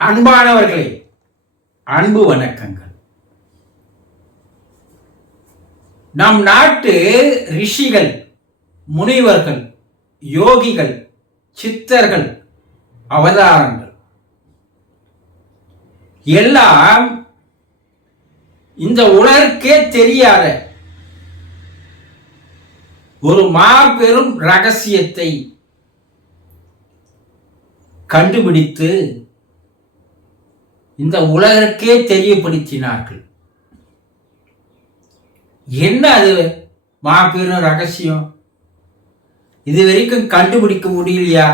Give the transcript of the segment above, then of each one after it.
அன்பானவர்களே, அன்பு வணக்கங்கள். நம் நாட்டு ரிஷிகள், முனிவர்கள், யோகிகள், சித்தர்கள், அவதாரங்கள் எல்லாம் இந்த உலகே தெரியாத ஒரு மாபெரும் ரகசியத்தை கண்டுபிடித்து இந்த உலகக்கே தெரியப்படுத்தினார்கள். என்ன அது மாபெரும் ரகசியம்? இதுவரைக்கும் கண்டுபிடிக்க முடியலையா?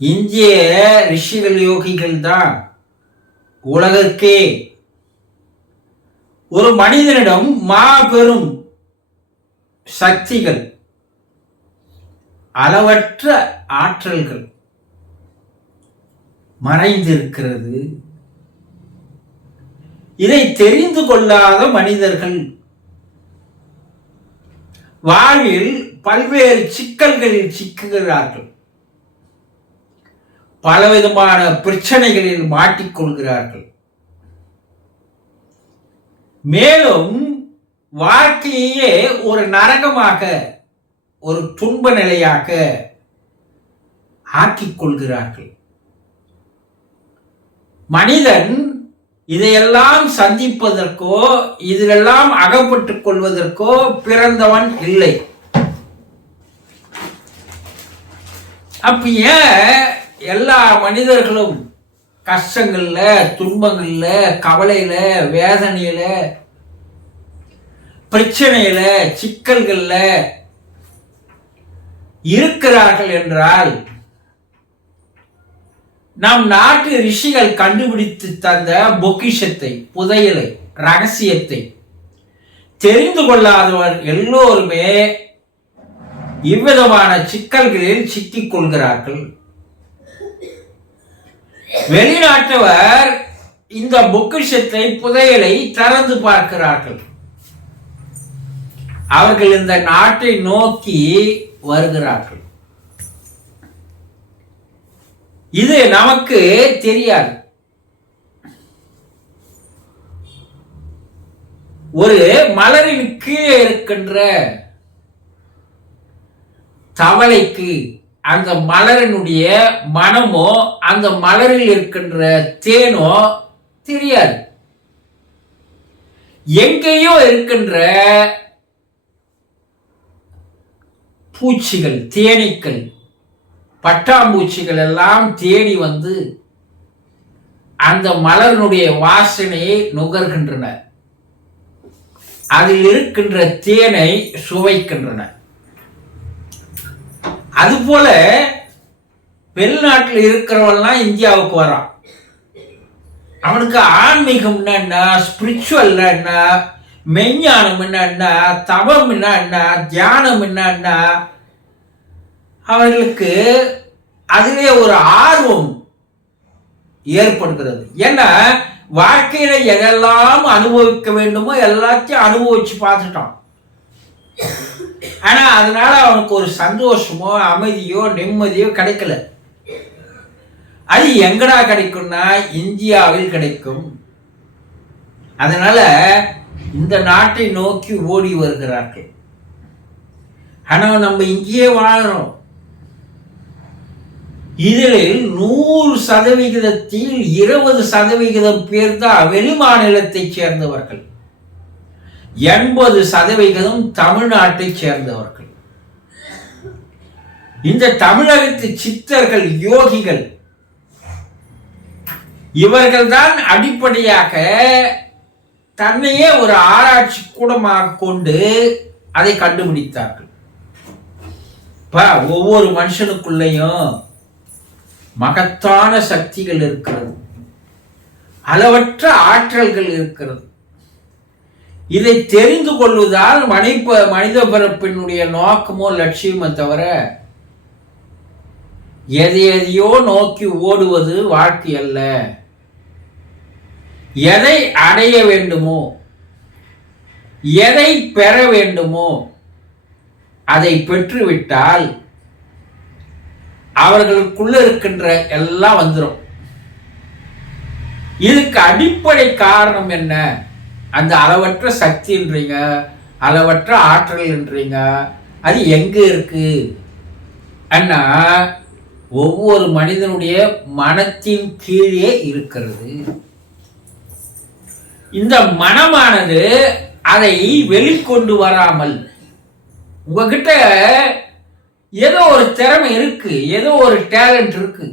இந்திய ரிஷிகள், யோகிகள் தான் உலகக்கே ஒரு மனிதனிடம் மாபெரும் சக்திகள், அளவற்ற ஆற்றல்கள் மறைந்திருக்கிறது. இதை தெரிந்து கொள்ளாத மனிதர்கள் வாழ்வில் பல்வேறு சிக்கல்களில் சிக்குகிறார்கள், பலவிதமான பிரச்சனைகளில் மாட்டிக்கொள்கிறார்கள். மேலும் வாழ்க்கையே ஒரு நரகமாக, ஒரு துன்ப நிலையாக ஆக்கிக் கொள்கிறார்கள். மனிதன் இதையெல்லாம் சந்திப்பதற்கோ இதிலெல்லாம் அகப்பட்டுக் கொள்வதற்கோ பிறந்தவன் இல்லை. அப்ப எல்லா மனிதர்களும் கஷ்டங்கள்ல, துன்பங்கள்ல, கவலையில, வேதனையில, பிரச்சனையில, சிக்கல்கள்ல இருக்கிறார்கள் என்றால், நம் நாட்டு ரிஷிகள் கண்டுபிடித்து தந்த பொக்கிஷத்தை, புதையலை, ரகசியத்தை தெரிந்து கொள்ளாதவர் எல்லோருமே இவ்விதமான சிக்கல்களில் சிக்கிக் கொள்கிறார்கள். வெளிநாட்டவர் இந்த பொக்கிஷத்தை, புதையலை திறந்து பார்க்கிறார்கள். அவர்கள் இந்த நாட்டை நோக்கி வருகிறார்கள். இது நமக்கு தெரியாது. ஒரு மலரின் கீழே இருக்கின்ற தவளைக்கு அந்த மலரினுடைய மனமோ, அந்த மலரில் இருக்கின்ற தேனோ தெரியாது. எங்கேயோ இருக்கின்ற பூச்சிகள், தேனீக்கள், பட்டாம்பூச்சிகள் எல்லாம் தேடி வந்து அந்த மலரினுடைய வாசனையை நுகர்கின்றன, அதில் இருக்கின்ற தேனை சுவைக்கின்றன. அதுபோல வெளிநாட்டில் இருக்கிறவெல்லாம் இந்தியாவுக்கு வரான். அவனுக்கு ஆன்மீகம் என்ன, ஸ்பிரிச்சுவல் என்ன, மெஞ்ஞானம் என்ன, தவம் என்ன, தியானம் என்ன, அவர்களுக்கு அதிலே ஒரு ஆர்வம் ஏற்படுகிறது. ஏன்னா வாழ்க்கையில எதெல்லாம் அனுபவிக்க வேண்டுமோ எல்லாத்தையும் அனுபவிச்சு பார்த்துட்டான். ஆனா அதனால அவனுக்கு ஒரு சந்தோஷமோ, அமைதியோ, நிம்மதியோ கிடைக்கல. அது எங்கடா கிடைக்கும்னா இந்தியாவில் கிடைக்கும். அதனால இந்த நாட்டை நோக்கி ஓடி வருகிறார்கள். ஆனா நம்ம இங்கேயே வாழ்றோம். இதில் 100%, 20% பேர் தான் வெளி மாநிலத்தை சேர்ந்தவர்கள், 80% தமிழ்நாட்டை சேர்ந்தவர்கள். இந்த தமிழகத்து சித்தர்கள், யோகிகள், இவர்கள் தான் அடிப்படையாக தன்னையே ஒரு ஆராய்ச்சி கூடமாக கொண்டு அதை கண்டுபிடித்தார்கள். ஒவ்வொரு மனுஷனுக்குள்ளேயும் மகத்தான சக்திகள் இருக்கிறது, அளவற்ற ஆற்றல்கள் இருக்கிறது. இதை தெரிந்து கொள்வதால் மனித பிறப்பினுடைய நோக்கமோ லட்சியமோ தவிர எதையோ நோக்கி ஓடுவது வாழ்க்கை அல்ல. எதை அடைய வேண்டுமோ, எதை பெற வேண்டுமோ அதை பெற்றுவிட்டால் அவர்களுக்குள்ள இருக்கின்ற எல்லாம் வந்துடும். இதுக்கு அடிப்படை காரணம் என்ன? அந்த அளவற்ற சக்தின்றீங்க, அளவற்ற ஆற்றல்ன்றீங்க, அது எங்க இருக்கு அண்ணா? ஒவ்வொரு மனிதனுடைய மனத்தின் கீழே இருக்கிறது. இந்த மனமானது அதை வெளிக்கொண்டு வராமல், உங்ககிட்ட ஏதோ ஒரு திறமை இருக்கு, ஏதோ ஒரு டேலண்ட் இருக்கு.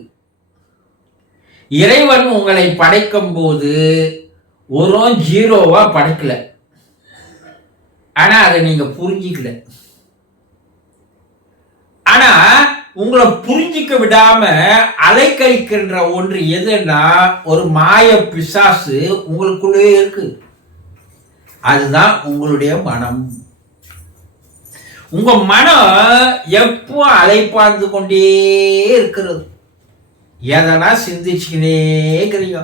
இறைவன் உங்களை படைக்கும் போது ஒரு ஜீரோவா படைக்கல, ஆனா அதை நீங்க புரிஞ்சிக்கல. ஆனா உங்களை புரிஞ்சிக்க விடாம அலைக்கழிக்கின்ற ஒன்று எதுன்னா ஒரு மாய பிசாசு உங்களுக்குள்ளே இருக்கு. அதுதான் உங்களுடைய மனம். உங்க மனம் எப்போ அலைப்பார்ந்து கொண்டே இருக்கிறது. எதனா சிந்திச்சுக்கினே இருக்கிறீங்க,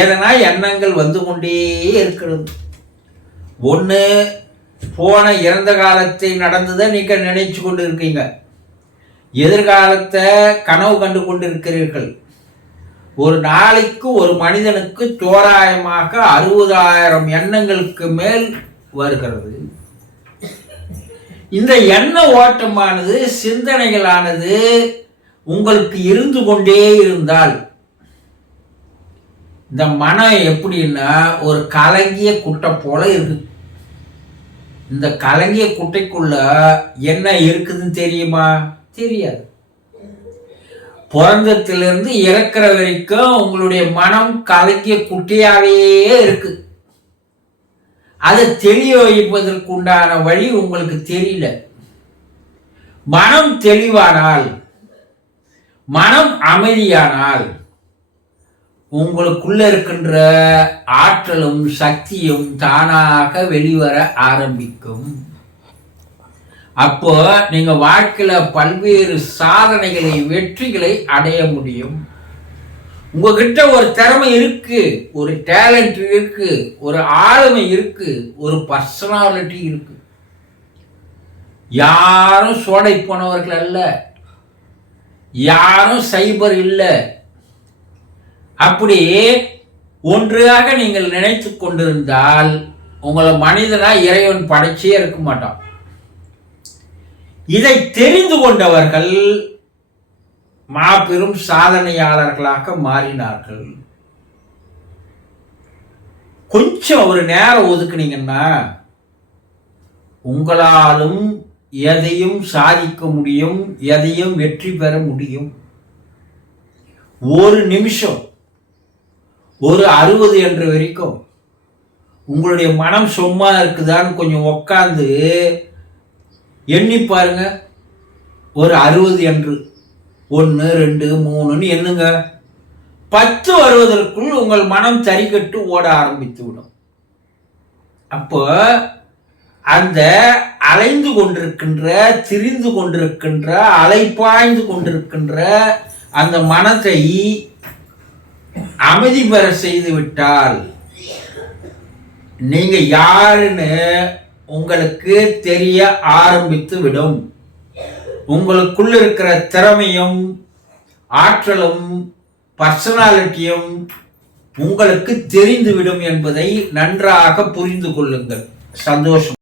எதனா எண்ணங்கள் வந்து கொண்டே இருக்கிறது. ஒன்று போன இறந்த காலத்தை நடந்ததை நீங்க நினைச்சு கொண்டு இருக்கீங்க, எதிர்காலத்தை கனவு கண்டு கொண்டு இருக்கிறீர்கள். ஒரு நாளைக்கு ஒரு மனிதனுக்கு தோராயமாக 60,000 எண்ணங்களுக்கு மேல் வருகிறது. இந்த எண்ண ஓட்டமானது, சிந்தனைகளானது உங்களுக்கு இருந்து கொண்டே இருந்தால், இந்த மனம் எப்படின்னா ஒரு கலங்கிய குட்டை போல இருக்கு. இந்த கலங்கிய குட்டைக்குள்ள என்ன இருக்குதுன்னு தெரியுமா? தெரியாது. பிறந்தத்திலிருந்து இறக்குற வரைக்கும் உங்களுடைய மனம் கலங்கிய குட்டையாவே இருக்கு. அதை தெளிய வைப்பதற்கு உண்டான வழி உங்களுக்கு தெரியல. மனம் தெளிவானால், மனம் அமைதியானால், உங்களுக்குள்ள இருக்கின்ற ஆற்றலும் சக்தியும் தானாக வெளிவர ஆரம்பிக்கும். அப்போ நீங்க வாழ்க்கையில பல்வேறு சாதனைகளை, வெற்றிகளை அடைய முடியும். உங்ககிட்ட ஒரு திறமை இருக்கு, ஒரு டேலண்ட் இருக்கு, ஒரு ஆளுமை இருக்கு, ஒரு பர்சனாலிட்டி இருக்கு. யாரும் சோடை போனவர்கள் அல்ல, யாரும் சைபர் இல்லை. அப்படி ஒன்றாக நீங்கள் நினைத்து கொண்டிருந்தால் உங்களை மனிதனா இறைவன் படைச்சே இருக்க மாட்டான். இதை தெரிந்து கொண்டவர்கள் மாபெரும் சாதனையாளர்களாக மாறினார்கள். கொஞ்சம் ஒரு நேரம் ஒதுக்குனீங்கன்னா உங்களாலும் எதையும் சாதிக்க முடியும், எதையும் வெற்றி பெற முடியும். ஒரு நிமிஷம், ஒரு 60 என்ற வரைக்கும் உங்களுடைய மனம் சும்மா இருக்குதான்னு கொஞ்சம் உட்காந்து எண்ணி பாருங்க. ஒரு 60 என்று 1 2 3ன்னு எண்ணுங்க. 10 வருவதற்குள் உங்கள் மனம் தறிகட்டு ஓட ஆரம்பித்து விடும். அப்போ அந்த அலைந்து கொண்டிருக்கின்ற, திரிந்து கொண்டிருக்கின்ற, அலைப்பாய்ந்து கொண்டிருக்கின்ற அந்த மனத்தை அமைதி பெற செய்து விட்டால் நீங்க யாருன்னு உங்களுக்கு தெரிய ஆரம்பித்து விடும். உங்களுக்குள்ள இருக்கிற திறமையும் ஆற்றலும் பர்சனாலிட்டியும் உங்களுக்கு தெரிந்துவிடும் என்பதை நன்றாக புரிந்து கொள்ளுங்கள். சந்தோஷம்.